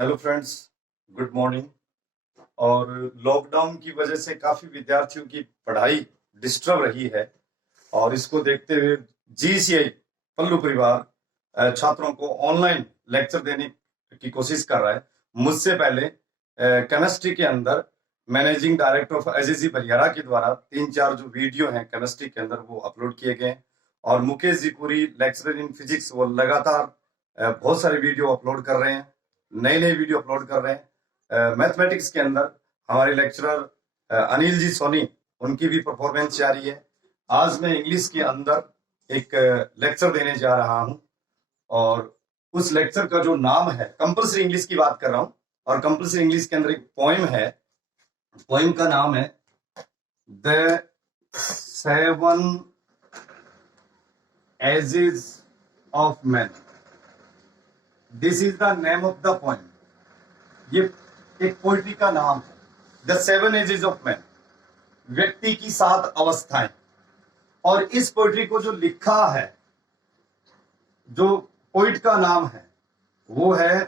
Hello friends, good morning. और lockdown की वजह से काफी विद्यार्थियों की पढ़ाई डिस्टर्ब रही है और इसको देखते हुए जीसीआई पल्लू परिवार छात्रों को ऑनलाइन लेक्चर देने की कोशिश कर रहा है। मुझसे पहले केमिस्ट्री के अंदर managing director of AGG Baliyara के द्वारा 3-4 जो वीडियो हैं केमिस्ट्री के अंदर वो अपलोड किए गए हैं और Mukesh ji Puri lecturer in physics वो लगातार बहुत सारे वीडियो अपलोड कर रहे हैं, नए नए वीडियो अपलोड कर रहे हैं। मैथमेटिक्स के अंदर हमारे लेक्चरर अनिल जी सोनी, उनकी भी परफॉर्मेंस जारी है। आज मैं इंग्लिश के अंदर एक लेक्चर देने जा रहा हूं और उस लेक्चर का जो नाम है, कंपल्सरी इंग्लिश की बात कर रहा हूं और कंपल्सरी इंग्लिश के अंदर एक पोएम है। पोएम का नाम है the 7 ages of man. This is the name of the poem. ये एक पोइट्री का नाम है, द 7 एजेस ऑफ मैन, व्यक्ति की 7 अवस्थाएं। और इस पोइट्री को जो लिखा है, जो पोइट का नाम है वो है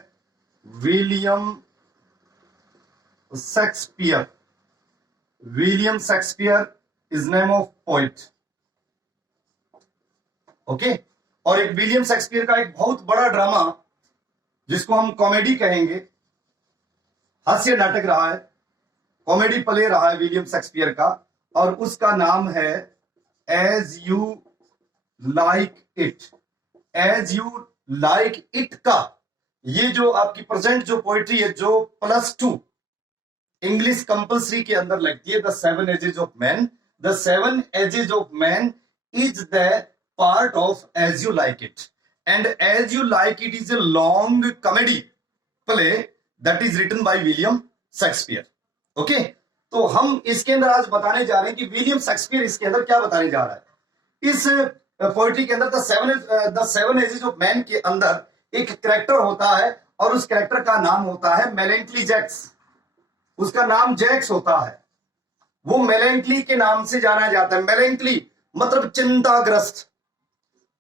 William Shakespeare. William Shakespeare is name of poet. Okay. और एक विलियम शेक्सपियर का एक बहुत बड़ा ड्रामा जिसको हम कॉमेडी कहेंगे, हास्य नाटक रहा है, कॉमेडी प्ले रहा है विलियम शेक्सपियर का, और उसका नाम है as you like it. As you like it का ये जो आपकी प्रेजेंट जो पोइट्री है, जो +2 इंग्लिश कंपल्सरी के अंदर लगती है, the 7 ages of man. The 7 ages of man is the part of as you like it, and as you like it is a long comedy play that is written by William Shakespeare. Okay. तो हम इसके अंदर आज बताने जा रहे हैं कि विलियम शेक्सपियर इसके अंदर क्या बताने जा रहा है। इस पोइट्री के अंदर द 7 एजेस ऑफ मैन के अंदर एक कैरेक्टर होता है और उस कैरेक्टर का नाम होता है मेलेंटली जैक्स। उसका नाम जैक्स होता है। वो मेलेंटली के नाम से जाना जाता है। मेलेंटली मतलब चिंताग्रस्त।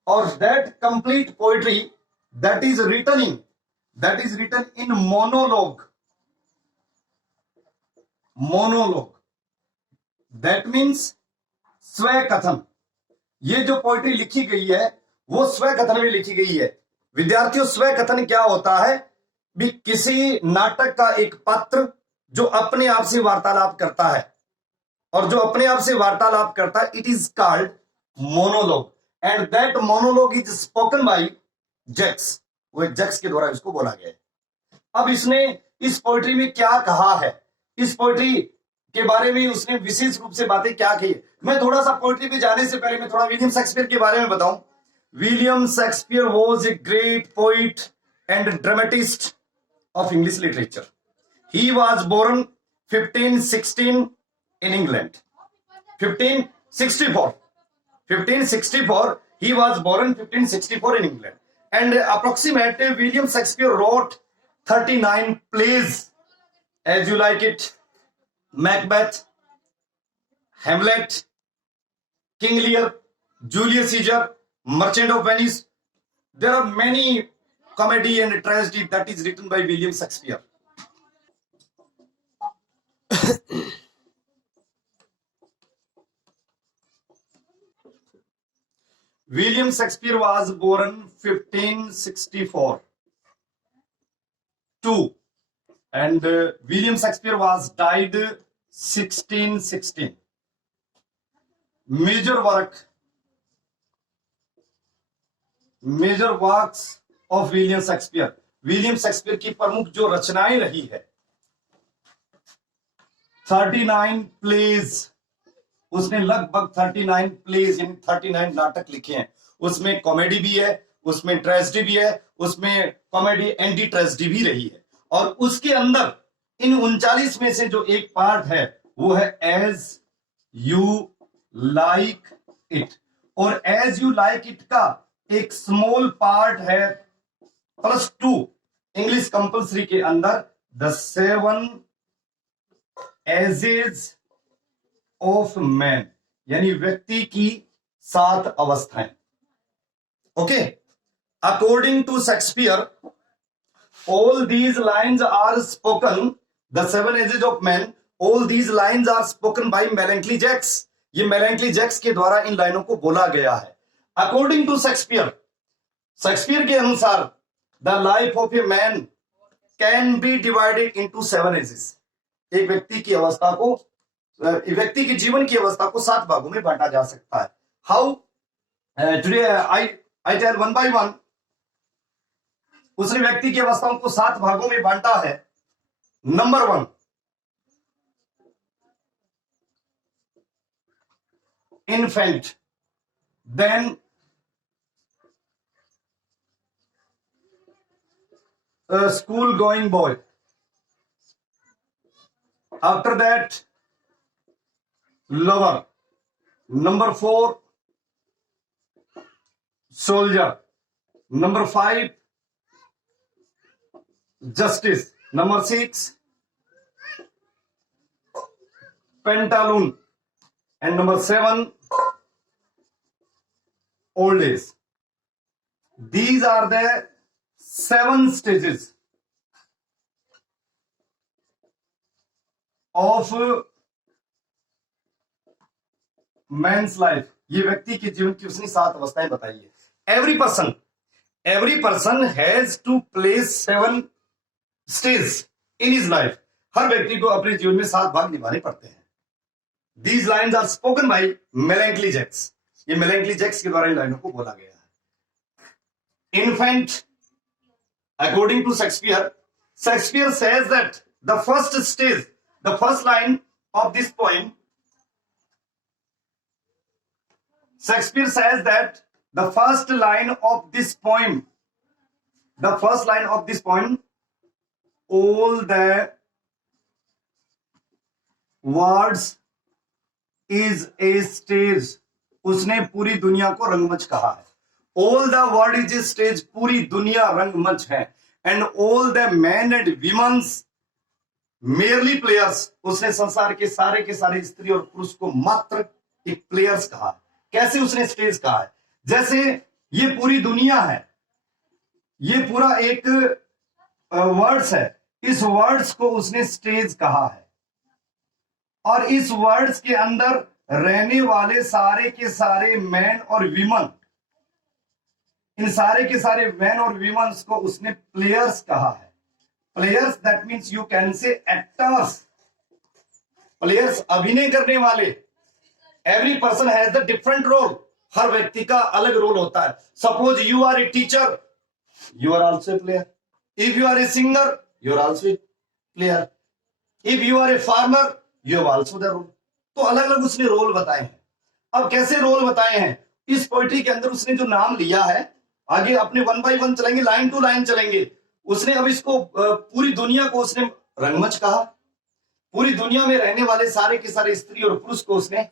और that complete poetry that is written in monologue. Monologue that means स्वय कथन। ये जो पोइट्री लिखी गई है वो स्वय कथन में लिखी गई है। विद्यार्थियों, स्वय कथन क्या होता है? भी किसी नाटक का एक पात्र जो अपने आप से वार्तालाप करता है, और जो अपने आप से वार्तालाप करता है, it is called monologue, and that monologue is spoken by Jaques. वो जैक्स के द्वारा इसको बोला गया है। अब इसने इस पोइट्री में क्या कहा है, इस पोइट्री के बारे में उसने विशेष रूप से बातें क्या की। मैं थोड़ा सा पोइट्री पे जाने से पहले मैं थोड़ा विलियम शेक्सपियर के बारे में बताऊं। William Shakespeare was a great poet and dramatist of English literature. He was born 1516 in England. 1564. 1564. He was born 1564 in England. And approximately William Shakespeare wrote 39 plays. As You Like It, Macbeth, Hamlet, King Lear, Julius Caesar, Merchant of Venice. There are many comedy and tragedy that is written by William Shakespeare. William Shakespeare was born 1564 and William Shakespeare was died 1616. Major works of William Shakespeare. William Shakespeare की प्रमुख जो रचनाएं रही है, 39 pledge. उसने लगभग 39 pledge यानी 39 नाटक लिखे हैं। उसमें कॉमेडी भी है, उसमें ट्रेजेडी भी है, उसमें कॉमेडी एंटी ट्रेजेडी भी रही है। और उसके अंदर इन 39 में से जो एक पार्ट है वो है एज यू लाइक इट। और एज यू लाइक इट का एक स्मॉल पार्ट है +2 इंग्लिश कंपल्सरी के अंदर, द 7 एजेस ऑफ मैन, यानी व्यक्ति की 7 अवस्थाएं। Okay. According to Shakespeare, all these lines are spoken, the seven ages of men, all these lines are spoken by Melanchthon Jacques. ये मेलेंकली जैक्स के द्वारा इन लाइनों को बोला गया है. अकॉर्डिंग टू शेक्सपियर, शेक्सपियर के अनुसार the life of a man can be divided into 7 ages. एक व्यक्ति की अवस्था को, व्यक्ति के जीवन की अवस्था को 7 भागों में बांटा जा सकता है. How? Today I tell one by one. उसने व्यक्ति की अवस्थाओं को 7 भागों में बांटा है. Number 1, infant, then a school going boy, after that lover, number 4 soldier, number 5 justice, number 6 pantaloon, and number 7 old age. These are the 7 stages of man's life. ये व्यक्ति के जीवन की उसने 7 अवस्थाएं बताई है. every person has to place 7 stages in his life. हर व्यक्ति को अपने जीवन में 7 भाग निभाने पड़ते हैं. These lines are spoken by Melanchthon Jacques. ये मेलेंकली जैक्स के द्वारा इन लाइनों को बोला गया है. Infant, according to Shakespeare, Shakespeare says that the first stage, the first line of this poem, Shakespeare says that the first line of this poem, all the words is a stage. उसने पूरी दुनिया को रंगमंच कहा है. All the world is a stage, पूरी दुनिया रंगमंच है. And all the man and women's merely players, उसने संसार के सारे स्त्री और पुरुष को मात्र एक प्लेयर्स कहा. कैसे उसने स्टेज कहा है? जैसे ये पूरी दुनिया है, ये पूरा एक वर्ड्स है, इस वर्ड्स को उसने स्टेज कहा है. और इस वर्ड्स के अंदर रहने वाले सारे के सारे मैन और वीमन, इन सारे के सारे मैन और वीमन्स को उसने प्लेयर्स कहा है. Players, that means you can say actors. Players, अभिनय करने वाले. Every person has the different role. हर व्यक्ति का अलग रोल होता है. Suppose you are a teacher, you are also a player. If you are a singer, you are also a player. If you are a farmer, you have also the role. तो अलग अलग उसने role बताए हैं. अब कैसे role बताए हैं? इस पोइट्री के अंदर उसने जो नाम लिया है, आगे अपने 1 बाय 1 चलेंगे, लाइन टू लाइन चलेंगे. उसने अब इसको पूरी दुनिया को उसने रंगमंच कहा. पूरी दुनिया में रहने वाले सारे के सारे स्त्री और पुरुष को उसने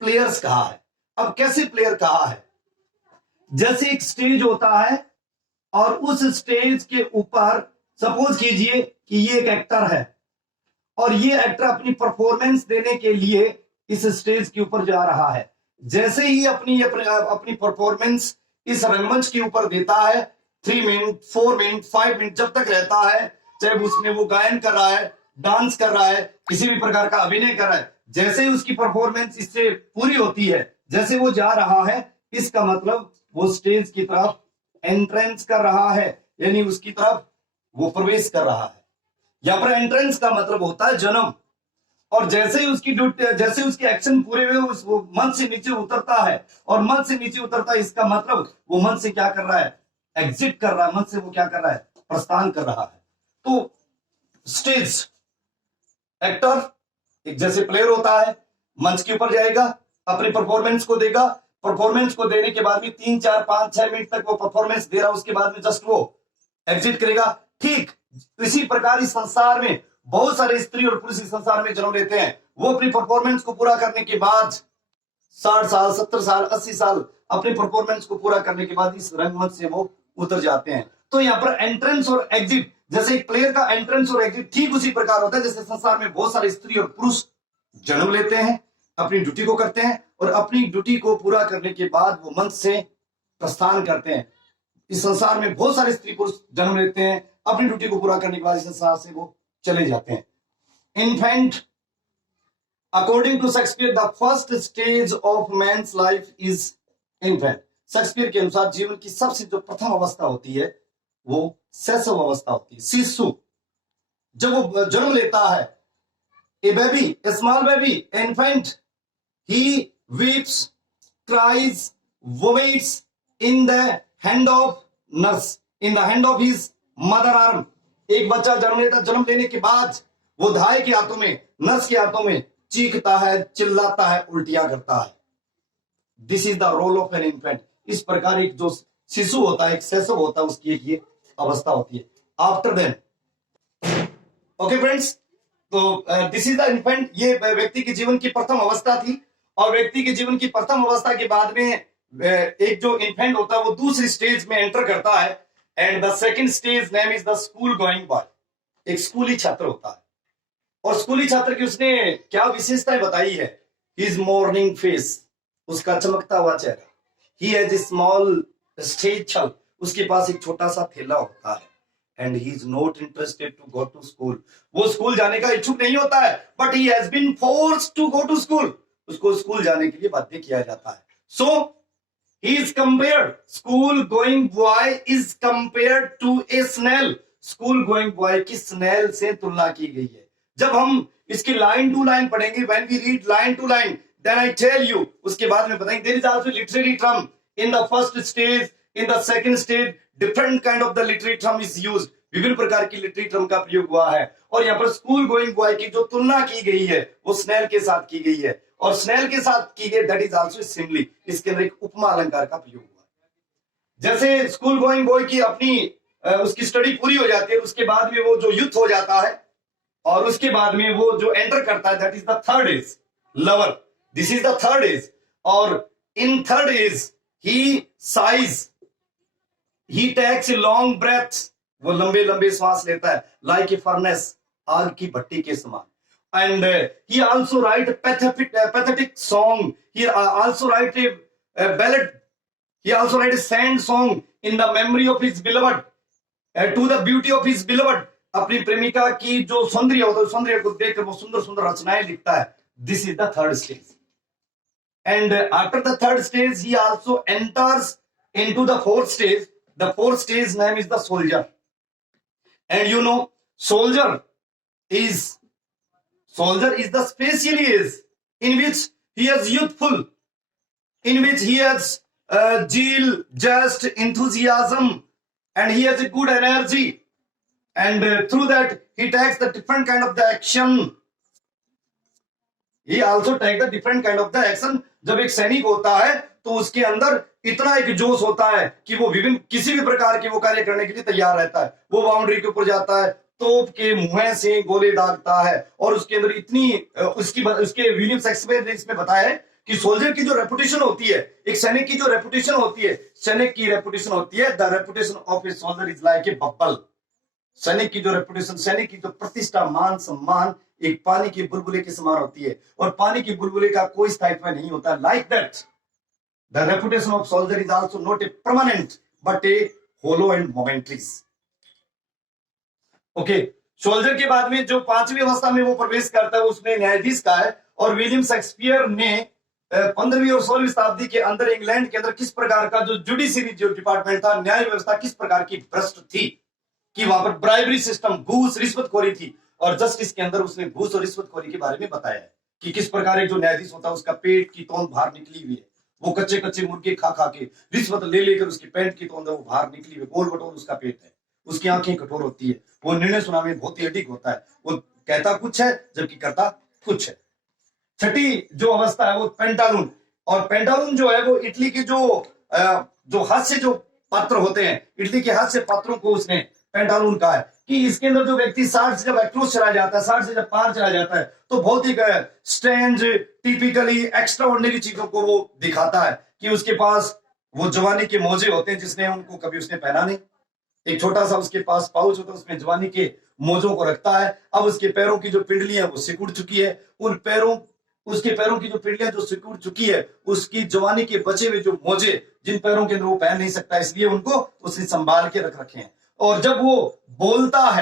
प्लेयर्स कहा है. अब कैसे प्लेयर कहा है? जैसे एक स्टेज होता है और उस स्टेज के ऊपर सपोज कीजिए कि ये एक एक्टर है और ये एक्टर अपनी परफॉर्मेंस देने के लिए इस स्टेज के ऊपर जा रहा है. जैसे ही अपनी परफॉर्मेंस इस रंगमंच के ऊपर देता है, 3 मिनट 4 मिनट 5 मिनट जब तक रहता है, चाहे उसमें वो गायन कर रहा है, डांस कर रहा है, किसी भी प्रकार का अभिनय कर रहा है, जैसे ही उसकी परफॉर्मेंस इससे पूरी होती है, जैसे वो जा रहा है, इसका मतलब वो स्टेज की तरफ एंट्रेंस कर रहा है, यानी उसकी तरफ वो प्रवेश कर रहा है. यहाँ पर एंट्रेंस का मतलब होता है जन्म. और जैसे ही उसके एक्शन पूरे हुए, वो मंच से नीचे उतरता है. और मंच से नीचे उतरता है, इसका मतलब वो मंच से क्या कर रहा है? एग्जिट कर रहा है. मंच से वो क्या कर रहा है? प्रस्थान कर रहा है. तो स्टेज, एक्टर एक जैसे प्लेयर होता है, मंच के ऊपर जाएगा, अपनी परफॉर्मेंस को देगा. परफॉर्मेंस को देने के बाद में 3 4 5 6 मिनट तक वो परफॉर्मेंस दे रहा है, उसके बाद में जस्ट वो एग्जिट करेगा. ठीक इसी प्रकार इस संसार में बहुत सारे स्त्री और पुरुष इस संसार में जन्म लेते हैं. वो अपनी परफॉर्मेंस को पूरा करने के बाद 60 साल 70 साल 80 साल अपनी परफॉर्मेंस को पूरा करने के बाद इस रंगमंच से वो उतर जाते हैं. तो यहाँ पर एंट्रेंस और एग्जिट, जैसे एक प्लेयर का एंट्रेंस और एग्जिट ठीक उसी प्रकार होता है जैसे संसार में बहुत सारे स्त्री और पुरुष जन्म लेते हैं, अपनी ड्यूटी को करते हैं और अपनी ड्यूटी को पूरा करने के बाद वो मंच से प्रस्थान करते हैं. इस संसार में बहुत सारे स्त्री पुरुष जन्म लेते हैं, अपनी ड्यूटी को पूरा करने के बाद इस संसार से वो चले जाते हैं। Infant, according to Shakespeare, the first stage of man's life is infant. Shakespeare के अनुसार जीवन की सबसे जो प्रथम अवस्था होती है वो शैशव अवस्था होती है, शिशु। जब वो जन्म लेता है, a baby, a small baby, infant, he weeps, cries, vomits in the hand of nurse, in the hand of his mother arm। एक बच्चा जन्म लेता, जन्म लेने के बाद वो धाय के हाथों में, नर्स के हाथों में चीखता है, चिल्लाता है, उल्टियां करता है। This is the role of an infant. इस प्रकार एक जो शिशु होता है, एक शैशव होता है, उसकी एक ये अवस्था होती है। आफ्टर देन, ओके फ्रेंड्स, तो दिस इज द इन्फेंट। ये व्यक्ति के जीवन की प्रथम अवस्था थी, और व्यक्ति के जीवन की प्रथम अवस्था के बाद में एक जो इन्फेंट होता है वो दूसरी स्टेज में एंटर करता है। And the second stage name is the school going boy. एक स्कूली छात्र होता है, और स्कूली छात्र की उसने क्या विशेषताएं बताई है? हिज मॉर्निंग फेस, उसका चमकता हुआ चेहरा। He has a small stature, उसके पास एक छोटा सा थैला होता है। And he is not interested to go to school. वो स्कूल जाने का इच्छुक नहीं होता है, but he has been forced to go to school. उसको स्कूल जाने के लिए बाध्य किया जाता है। So he is compared, school going boy is compared to a snail. School going boy की स्नेल से तुलना की गई है। जब हम इसकी लाइन टू लाइन पढ़ेंगे, when we read line to line, then I tell you, उसके बाद में बताएंगे there is also literary term in the first stage, in the second stage different kind of the literary term is used. विभिन्न प्रकार की literary term का प्रयोग हुआ है, और यहाँ पर स्कूल गोइंग बॉय की जो तुलना की गई है वो स्नेल के साथ की गई है, और स्नेल के साथ की गई, दैट इज आल्सो सिमिली। इसके अंदर एक उपमा अलंकार का प्रयोग हुआ है। जैसे स्कूल गोइंग बॉय की अपनी उसकी स्टडी पूरी हो जाती है, उसके बाद में वो जो यूथ हो जाता है, और उसके बाद में वो जो एंटर करता है, that is the third age, lover. This is the third age. और in third age he sighs, he takes a long breath, वो लंबे लंबे श्वास लेता है, लाइक ए फर्नेस, आग की भट्टी के समान। And he also write pathetic song. He also write a ballad. He also write a sad song in the memory of his beloved, to the beauty of his beloved. अपनी प्रेमिका की जो सौंदर्य होता है, सौंदर्य को देखकर वो सुंदर सुंदर रचनाएं लिखता है। This is the third stage. And after the third stage, he also enters into the fourth stage. The fourth stage name is the soldier. And you know, soldier is the special age in which he is youthful, in which he has zeal, just enthusiasm, and he has a good energy, and through that he takes the different kind of the action. He also takes the different kind of the action. जब एक सैनिक होता है तो उसके अंदर इतना एक जोश होता है कि वो विभिन्न किसी भी प्रकार के वो कार्य करने के लिए तैयार रहता है। वो बाउंड्री के ऊपर जाता है, तोप के मुंह से गोले दागता है, और उसके अंदर इतनी उसके विलियम शेक्सपियर ने इसमें बताया है कि सोल्जर की जो रेपुटेशन होती है, एक सैनिक की जो रेपुटेशन होती है, सैनिक की रेपुटेशन होती है, the reputation of a soldier is like a bubble. सैनिक की जो रेपुटेशन, सैनिक की जो प्रतिष्ठा, मान सम्मान एक पानी की बुलबुले के समान होती है, और पानी की बुलबुले का कोई स्थायित्व नहीं होता। Like that the reputation of soldier is also not a permanent but a hollow and momentary. Okay, soldier के बाद में जो पांचवी अवस्था में वो प्रवेश करता है उसमें न्यायाधीश का है। और विलियम शेक्सपियर ने 15वीं और 16वीं शताब्दी के अंदर इंग्लैंड के अंदर किस प्रकार का जो जुडिशरी जो डिपार्टमेंट था, न्याय व्यवस्था किस प्रकार की भ्रष्ट थी, कि वहां पर ब्राइबरी सिस्टम, घूस रिश्वतखोरी थी, और जस्टिस के अंदर उसने घूस और रिश्वतखोरी के बारे में बताया है कि किस प्रकार एक जो न्यायाधीश होता है उसका पेट की तौंद बाहर निकली हुई है, वो कच्चे कच्चे मुर्गे खा खा के रिश्वत ले लेकर उसकी पैंट की तौंद वो बाहर निकली हुई, गोल बटोर उसका पेट है, उसकी आंखें कठोर होती है, वो निर्णय सुनाने में बहुत ही अडिग होता है, वो कहता कुछ है जबकि करता कुछ है। छठी जो अवस्था है वो पेंटालून, और पेंटालून जो है वो इटली के जो हास्य जो पात्र होते हैं, इटली के हास्य पात्रों को उसने पेंटालून कहा है कि इसके अंदर जो व्यक्ति 60 से जब एक्रोस चला जाता है, 60 से जब पार चला जाता है, तो बहुत ही स्ट्रेंज, टिपिकली एक्स्ट्रा ऑर्डिनरी चीजों को वो दिखाता है कि उसके पास वो जवानी के मोजे होते हैं जिसने उनको कभी उसने पहना नहीं। एक छोटा सा उसके पास पाउच होता है, उसमें जवानी के मोजों को रखता है। अब उसके पैरों की जो पिंडलियां वो सिकुड़ चुकी है, उसके पैरों की जो पिंडलियां जो सिकुड़ चुकी है, उसकी जवानी के बचे हुए जो मोजे जिन पैरों के अंदर वो पहन नहीं सकता, इसलिए उनको उसने संभाल के रख रखे हैं। और जब वो बोलता है